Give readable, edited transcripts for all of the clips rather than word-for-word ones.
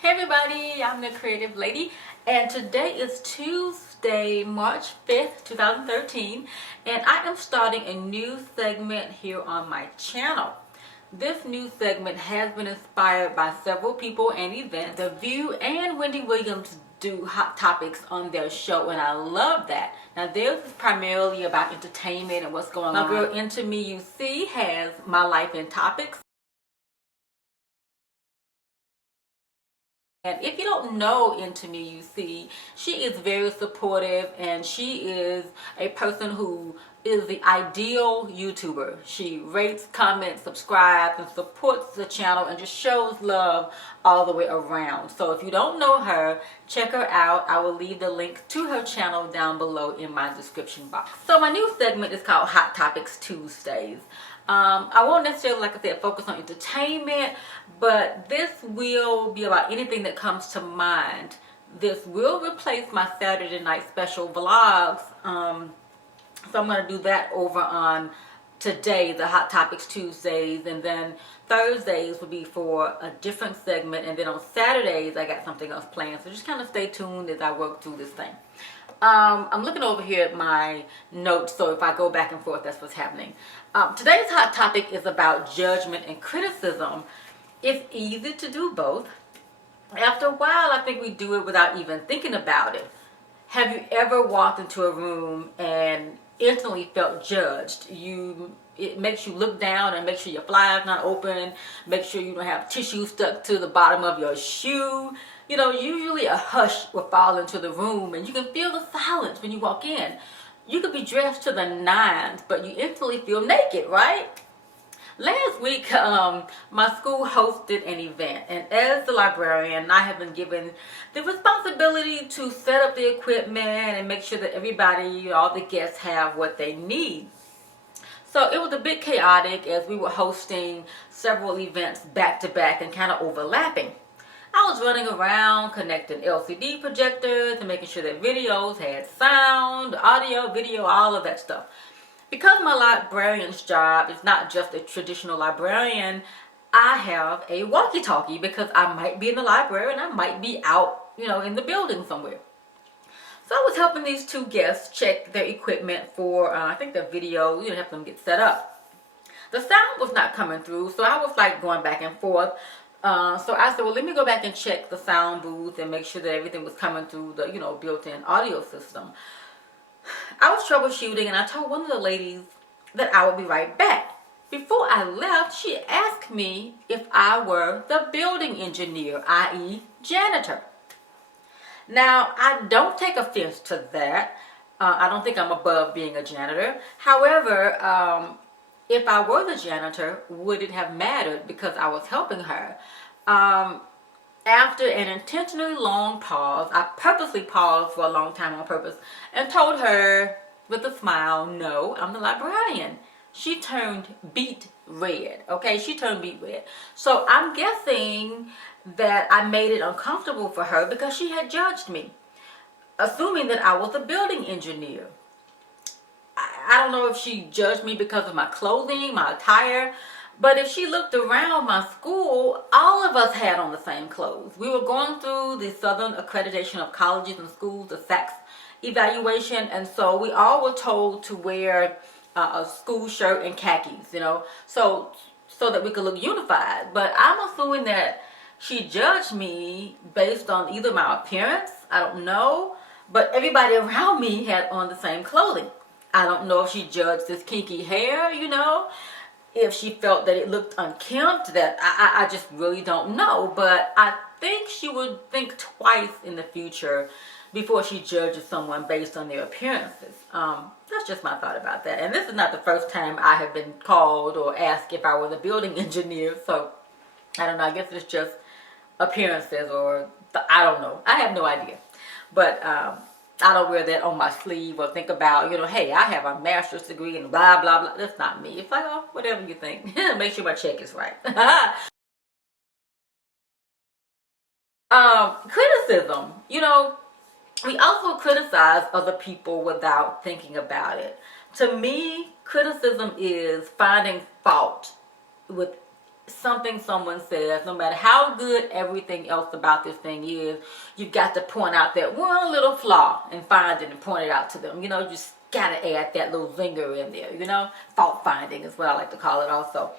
Hey everybody, I'm the Creative Lady, and today is Tuesday, March 5th, 2013, and I am starting a new segment here on my channel. This new segment has been inspired by several people and events. The View and Wendy Williams do hot topics on their show, and I love that. Now theirs is primarily about entertainment and what's going on. My girl Into Me You See has My Life in Topics. And if you don't know Into Me You See, she is very supportive, and she is a person who is the ideal YouTuber. She rates, comments, subscribes, and supports the channel and just shows love all the way around. So if you don't know her, check her out. I will leave the link to her channel down below in my description box. So my new segment is called Hot Topics Tuesdays. I won't necessarily, like I said, focus on entertainment, but this will be about anything that comes to mind. This will replace my Saturday night special vlogs. So I'm going to do that over on today, the Hot Topics Tuesdays, and then Thursdays will be for a different segment, and then on Saturdays I got something else planned. So just kind of stay tuned as I work through this thing. I'm looking over here at my notes, so if I go back and forth, that's what's happening. Today's hot topic is about judgment and criticism. It's easy to do both. After a while, I think we do it without even thinking about it. Have you ever walked into a room and instantly felt judged? It makes you look down and make sure your flyer's not open, make sure you don't have tissue stuck to the bottom of your shoe. You know, usually a hush will fall into the room, and you can feel the silence when you walk in. You could be dressed to the nines, but you instantly feel naked, right? Last week, my school hosted an event, and as the librarian, I have been given the responsibility to set up the equipment and make sure that everybody, all the guests, have what they need. So it was a bit chaotic as we were hosting several events back to back and kind of overlapping. I was running around connecting LCD projectors and making sure that videos had sound, audio, video, all of that stuff. Because my librarian's job is not just a traditional librarian, I have a walkie-talkie because I might be in the library and I might be out, in the building somewhere. So I was helping these two guests check their equipment for, I think their video, help them get set up. The sound was not coming through, so I was like going back and forth. So I said, well, let me go back and check the sound booth and make sure that everything was coming through the, built-in audio system. I was troubleshooting, and I told one of the ladies that I would be right back. Before I left, she asked me if I were the building engineer, i.e. janitor. Now, I don't take offense to that. I don't think I'm above being a janitor. However, if I were the janitor, would it have mattered because I was helping her? After an intentionally long pause, I purposely paused for a long time on purpose and told her with a smile, no, I'm the librarian. She turned beet red, okay? She turned beet red. So I'm guessing that I made it uncomfortable for her because she had judged me, assuming that I was a building engineer. I don't know if she judged me because of my clothing, my attire, but if she looked around my school, all of us had on the same clothes. We were going through the Southern Accreditation of Colleges and Schools, the SACS evaluation, and so we all were told to wear a school shirt and khakis, so that we could look unified. But I'm assuming that she judged me based on either my appearance, I don't know, but everybody around me had on the same clothing. I don't know if she judged this kinky hair, if she felt that it looked unkempt, that I just really don't know. But I think she would think twice in the future before she judges someone based on their appearances. That's just my thought about that. And this is not the first time I have been called or asked if I were the building engineer. So I don't know. I guess it's just appearances, or I don't know. I have no idea. But I don't wear that on my sleeve or think about, hey, I have a master's degree and blah, blah, blah. That's not me. It's like, oh, whatever you think. Make sure my check is right. Criticism. We also criticize other people without thinking about it. To me, criticism is finding fault with something someone says, no matter how good everything else about this thing is, you've got to point out that one little flaw and find it and point it out to them. You know, you just gotta add that little zinger in there, you know? Fault finding is what I like to call it also.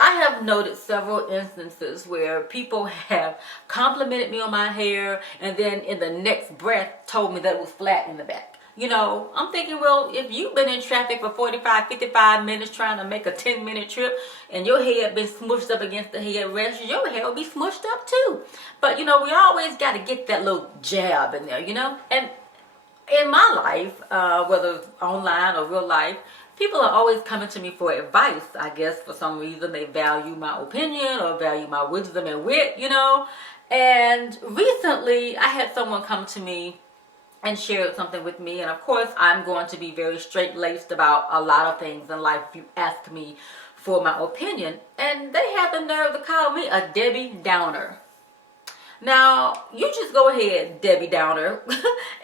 I have noted several instances where people have complimented me on my hair and then in the next breath told me that it was flat in the back. You know, I'm thinking, well, if you've been in traffic for 45, 55 minutes trying to make a 10-minute trip and your hair been smushed up against the headrest, your hair will be smushed up too. But, you know, we always got to get that little jab in there, you know? And in my life, whether online or real life, people are always coming to me for advice. I guess for some reason they value my opinion or value my wisdom and wit, you know? And recently I had someone come to me and shared something with me, and of course I'm going to be very straight-laced about a lot of things in life if you ask me for my opinion. And they had the nerve to call me a Debbie Downer. Now, you just go ahead, Debbie Downer,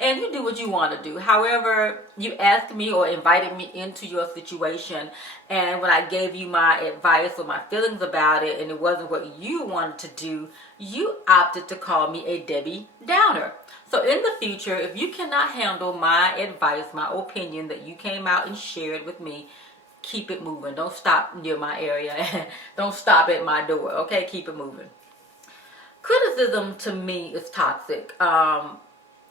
and you do what you want to do. However, you asked me or invited me into your situation, and when I gave you my advice or my feelings about it, and it wasn't what you wanted to do, you opted to call me a Debbie Downer. So in the future, if you cannot handle my advice, my opinion that you came out and shared with me, keep it moving. Don't stop near my area. Don't stop at my door, okay? Keep it moving. Criticism to me is toxic.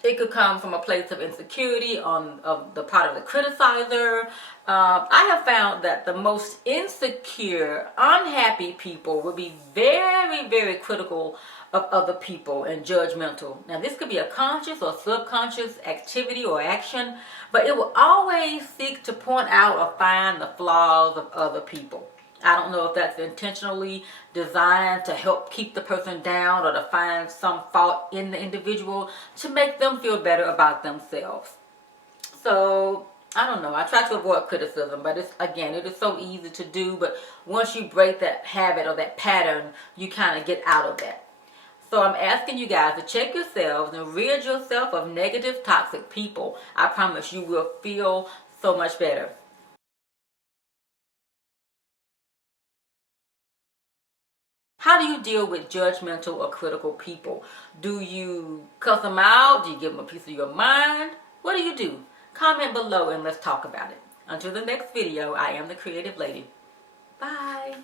It could come from a place of insecurity on the part of the criticizer. I have found that the most insecure, unhappy people will be very, very critical of other people and judgmental. Now, this could be a conscious or subconscious activity or action, but it will always seek to point out or find the flaws of other people. I don't know if that's intentionally designed to help keep the person down or to find some fault in the individual to make them feel better about themselves. So, I don't know. I try to avoid criticism, but it is so easy to do. But once you break that habit or that pattern, you kind of get out of that. So I'm asking you guys to check yourselves and rid yourself of negative, toxic people. I promise you will feel so much better. How do you deal with judgmental or critical people? Do you cuss them out? Do you give them a piece of your mind? What do you do? Comment below and let's talk about it. Until the next video, I am the Creative Lady. Bye.